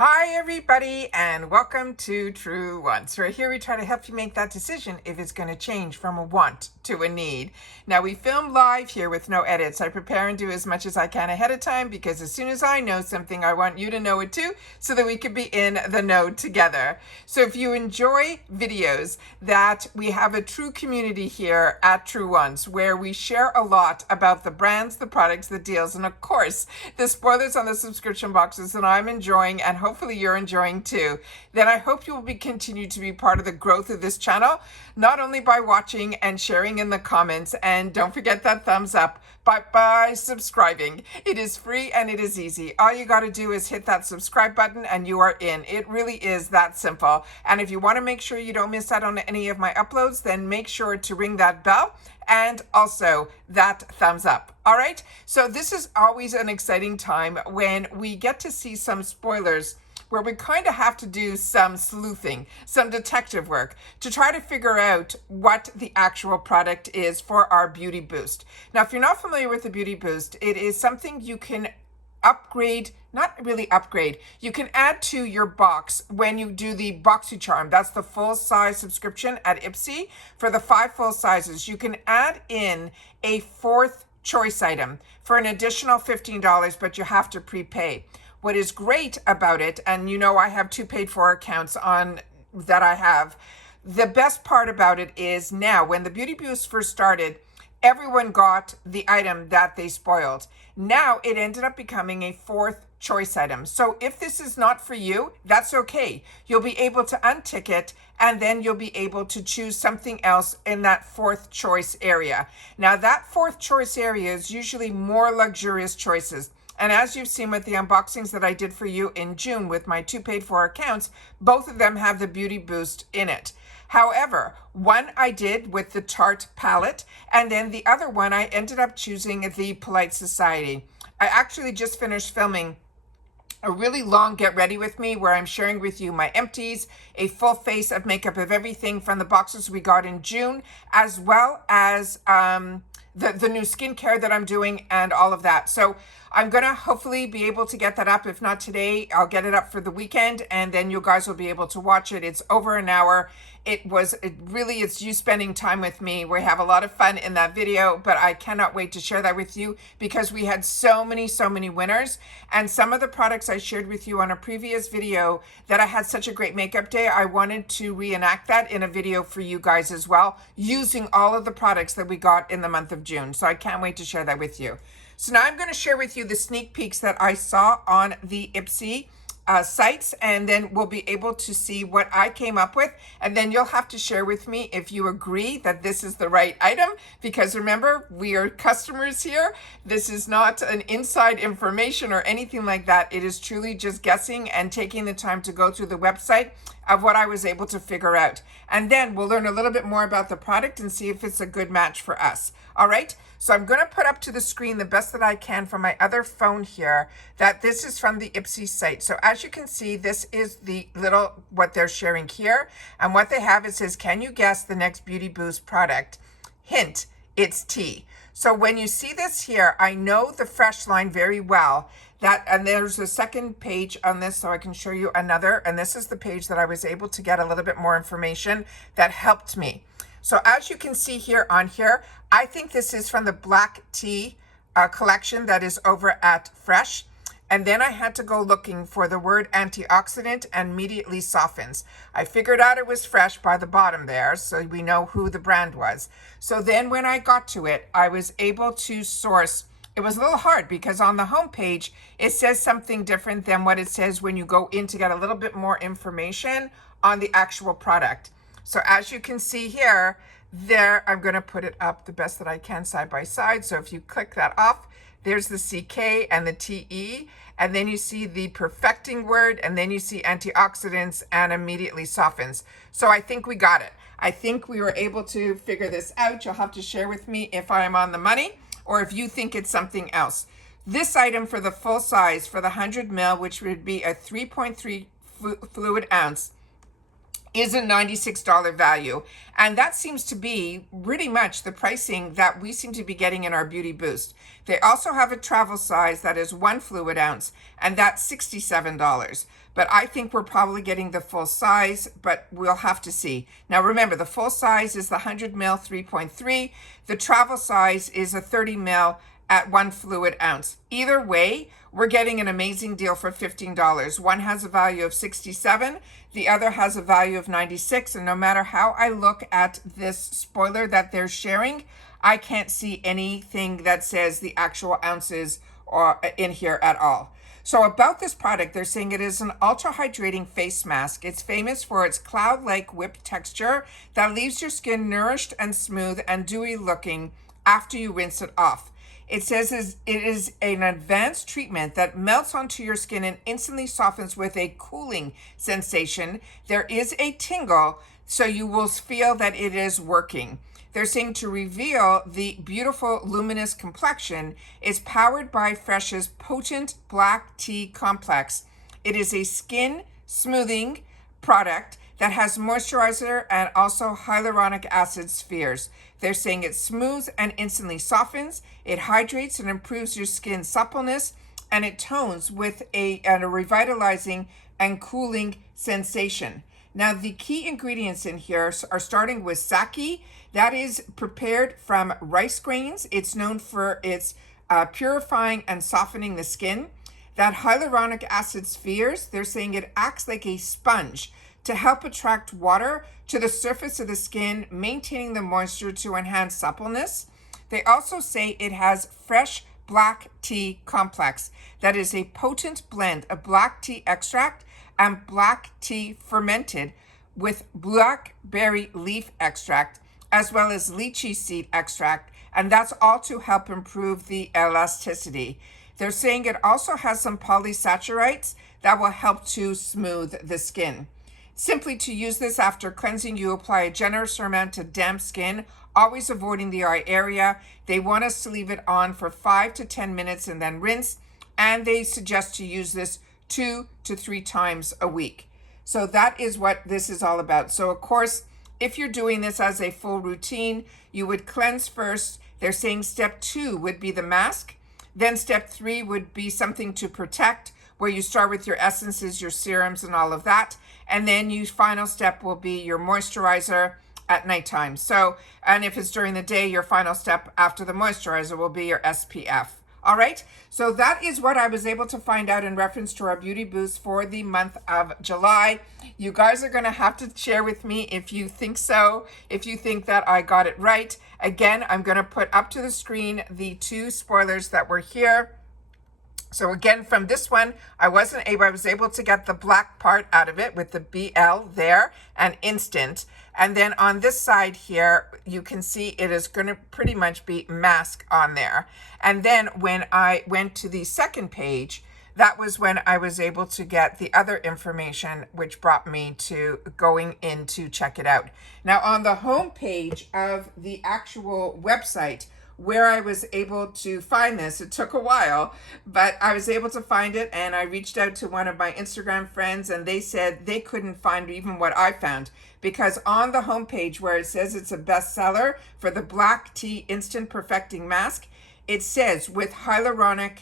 Hi everybody and welcome to Truewants. Right here we try to help you make that decision if it's going to change from a want to a need. Now we film live here with no edits. I prepare and do as much as I can ahead of time because as soon as I know something I want you to know it too so that we can be in the know together. So if you enjoy videos that we have a true community here at Truewants where we share a lot about the brands, the products, the deals, and of course the spoilers on the subscription boxes that I'm enjoying and hopefully you're enjoying too, then I hope you will continue to be part of the growth of this channel, not only by watching and sharing in the comments, and don't forget that thumbs up, but by subscribing. It is free and it is easy. All you got to do is hit that subscribe button and you are in. It really is that simple. And if you want to make sure you don't miss out on any of my uploads, then make sure to ring that bell and also that thumbs up. All right, so this is always an exciting time when we get to see some spoilers where we kind of have to do some sleuthing, some detective work to try to figure out what the actual product is for our Beauty Boost. Now, if you're not familiar with the Beauty Boost, it is something you can upgrade, not really upgrade, you can add to your box when you do the BoxyCharm. That's the full size subscription at IPSY. For the 5 full sizes, you can add in a 4th choice item for an additional $15, but you have to prepay. What is great about it, and you know I have 2 paid for accounts on that I have, the best part about it is now when the Beauty Boost first started, everyone got the item that they spoiled. Now it ended up becoming a 4th choice item. So if this is not for you, that's okay. You'll be able to untick it and then you'll be able to choose something else in that 4th choice area. Now that 4th choice area is usually more luxurious choices. And as you've seen with the unboxings that I did for you in June with my 2 paid for accounts, both of them have the Beauty Boost in it. However, one I did with the Tarte palette, and then the other one I ended up choosing the Polite Society. I actually just finished filming a really long get ready with me where I'm sharing with you my empties, a full face of makeup of everything from the boxes we got in June, as well as the new skincare that I'm doing and all of that. So I'm gonna hopefully be able to get that up. If not today, I'll get it up for the weekend and then you guys will be able to watch it. It's over an hour. It's you spending time with me. We have a lot of fun in that video, but I cannot wait to share that with you because we had so many winners. And some of the products I shared with you on a previous video that I had such a great makeup day, I wanted to reenact that in a video for you guys as well, using all of the products that we got in the month of June. So I can't wait to share that with you. So now I'm going to share with you the sneak peeks that I saw on the IPSY sites, and then we'll be able to see what I came up with, and then you'll have to share with me if you agree that this is the right item, because remember, we are customers here. This is not an inside information or anything like that. It is truly just guessing and taking the time to go through the website of what I was able to figure out. And then we'll learn a little bit more about the product and see if it's a good match for us. All right, so I'm going to put up to the screen the best that I can from my other phone here that this is from the IPSY site. So as you can see, this is the little what they're sharing here. And what they have, it says, can you guess the next Beauty Boost product? Hint, it's tea. So when you see this here, I know the Fresh line very well. And there's a second page on this, so I can show you another. And this is the page that I was able to get a little bit more information that helped me. So as you can see here on here, I think this is from the black tea collection that is over at Fresh. And then I had to go looking for the word antioxidant and immediately softens. I figured out it was Fresh by the bottom there, so we know who the brand was. So then when I got to it, I was able to source. It was a little hard because on the home page, it says something different than what it says when you go in to get a little bit more information on the actual product. So as you can see here, there, I'm going to put it up the best that I can side by side. So if you click that off, there's the CK and the TE, and then you see the perfecting word, and then you see antioxidants and immediately softens. So I think we got it. I think we were able to figure this out. You'll have to share with me if I'm on the money or if you think it's something else. This item for the full size, for the 100 ml, which would be a 3.3 fluid ounce, is a $96 value. And that seems to be pretty much the pricing that we seem to be getting in our Beauty Boost. They also have a travel size that is 1 fluid ounce, and that's $67. But I think we're probably getting the full size, but we'll have to see. Now remember, the full size is the 100 ml 3.3. The travel size is a 30 ml at 1 fluid ounce. Either way, we're getting an amazing deal for $15. One has a value of $67, the other has a value of $96, and no matter how I look at this spoiler that they're sharing, I can't see anything that says the actual ounces are in here at all. So about this product, they're saying it is an ultra hydrating face mask. It's famous for its cloud-like whipped texture that leaves your skin nourished and smooth and dewy looking after you rinse it off. It says it is an advanced treatment that melts onto your skin and instantly softens with a cooling sensation. There is a tingle, so you will feel that it is working. They're saying to reveal the beautiful luminous complexion is powered by Fresh's potent black tea complex. It is a skin smoothing product that has moisturizer and also hyaluronic acid spheres. They're saying it smooths and instantly softens, it hydrates and improves your skin suppleness, and it tones with a revitalizing and cooling sensation. Now, the key ingredients in here are starting with sake. That is prepared from rice grains. It's known for its purifying and softening the skin. That hyaluronic acid spheres, they're saying it acts like a sponge to help attract water to the surface of the skin, maintaining the moisture to enhance suppleness. They also say it has fresh black tea complex. That is a potent blend of black tea extract and black tea fermented with blackberry leaf extract, as well as lychee seed extract, and that's all to help improve the elasticity. They're saying it also has some polysaccharides that will help to smooth the skin. Simply to use this after cleansing, you apply a generous amount to damp skin, always avoiding the eye area. They want us to leave it on for 5 to 10 minutes and then rinse, and they suggest to use this 2 to 3 times a week. So that is what this is all about. So of course, if you're doing this as a full routine, you would cleanse first. They're saying step 2 would be the mask. Then step 3 would be something to protect, where you start with your essences, your serums, and all of that. And then your final step will be your moisturizer at nighttime. So, and if it's during the day, your final step after the moisturizer will be your SPF. All right, so that is what I was able to find out in reference to our Beauty Boost for the month of July. You guys are going to have to share with me if you think so, if you think that I got it right. Again, I'm going to put up to the screen the 2 spoilers that were here. So again, from this one, I was able to get the black part out of it with the BL there and instant. And then on this side here, you can see it is going to pretty much be mask on there. And then when I went to the second page, that was when I was able to get the other information, which brought me to going in to check it out. Now on the home page of the actual website, where I was able to find this, it took a while, but I was able to find it, and I reached out to one of my Instagram friends, and they said they couldn't find even what I found, because on the homepage where it says it's a bestseller for the Black Tea Instant Perfecting Mask, it says with hyaluronic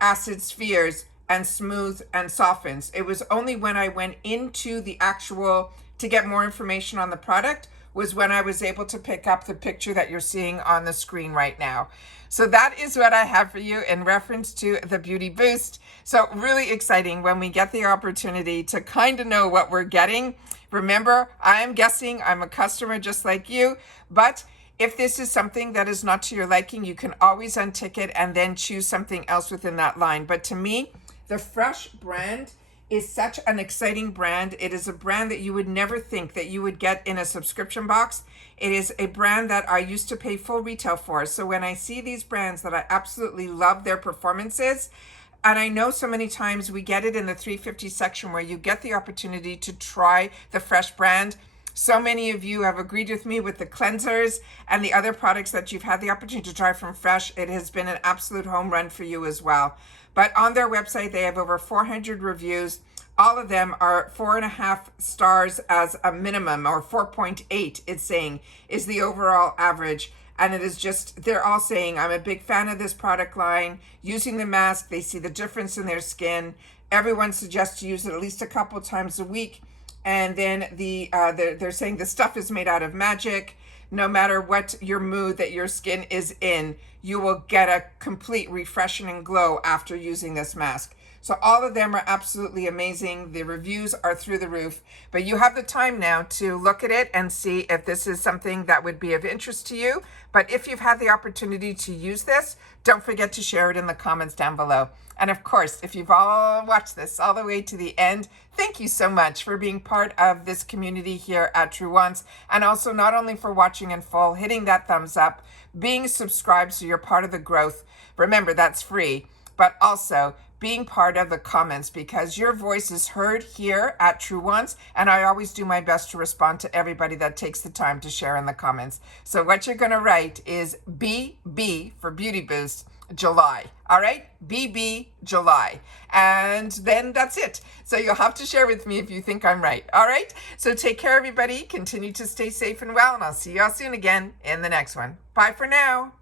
acid spheres and smooth and softens. It was only when I went into the actual, to get more information on the product, was when I was able to pick up the picture that you're seeing on the screen right now. So that is what I have for you in reference to the Beauty Boost. So really exciting when we get the opportunity to kind of know what we're getting. Remember, I am guessing, I'm a customer just like you, but if this is something that is not to your liking, you can always untick it and then choose something else within that line. But to me, the Fresh brand is such an exciting brand. It is a brand that you would never think that you would get in a subscription box. It is a brand that I used to pay full retail for. So when I see these brands that I absolutely love their performances, and I know so many times we get it in the 350 section where you get the opportunity to try the Fresh brand. So many of you have agreed with me with the cleansers and the other products that you've had the opportunity to try from Fresh. It has been an absolute home run for you as well. But on their website, they have over 400 reviews. all of them are 4.5 stars as a minimum, or 4.8, it's saying, is the overall average. And it is just, they're all saying, I'm a big fan of this product line. Using the mask, they see the difference in their skin. Everyone suggests to use it at least a couple times a week. And then they're saying the stuff is made out of magic. No matter what your mood that your skin is in, you will get a complete refreshing and glow after using this mask. So all of them are absolutely amazing. The reviews are through the roof, but you have the time now to look at it and see if this is something that would be of interest to you. But if you've had the opportunity to use this, don't forget to share it in the comments down below. And of course, if you've all watched this all the way to the end, thank you so much for being part of this community here at Truewants. And also not only for watching in full, hitting that thumbs up, being subscribed so you're part of the growth. Remember, that's free, but also being part of the comments, because your voice is heard here at Truewants, and I always do my best to respond to everybody that takes the time to share in the comments. So what you're going to write is BB for Beauty Boost July. All right, BB July, and then that's it. So you'll have to share with me if you think I'm right. All right, so take care, everybody. Continue to stay safe and well, and I'll see you all soon again in the next one. Bye for now.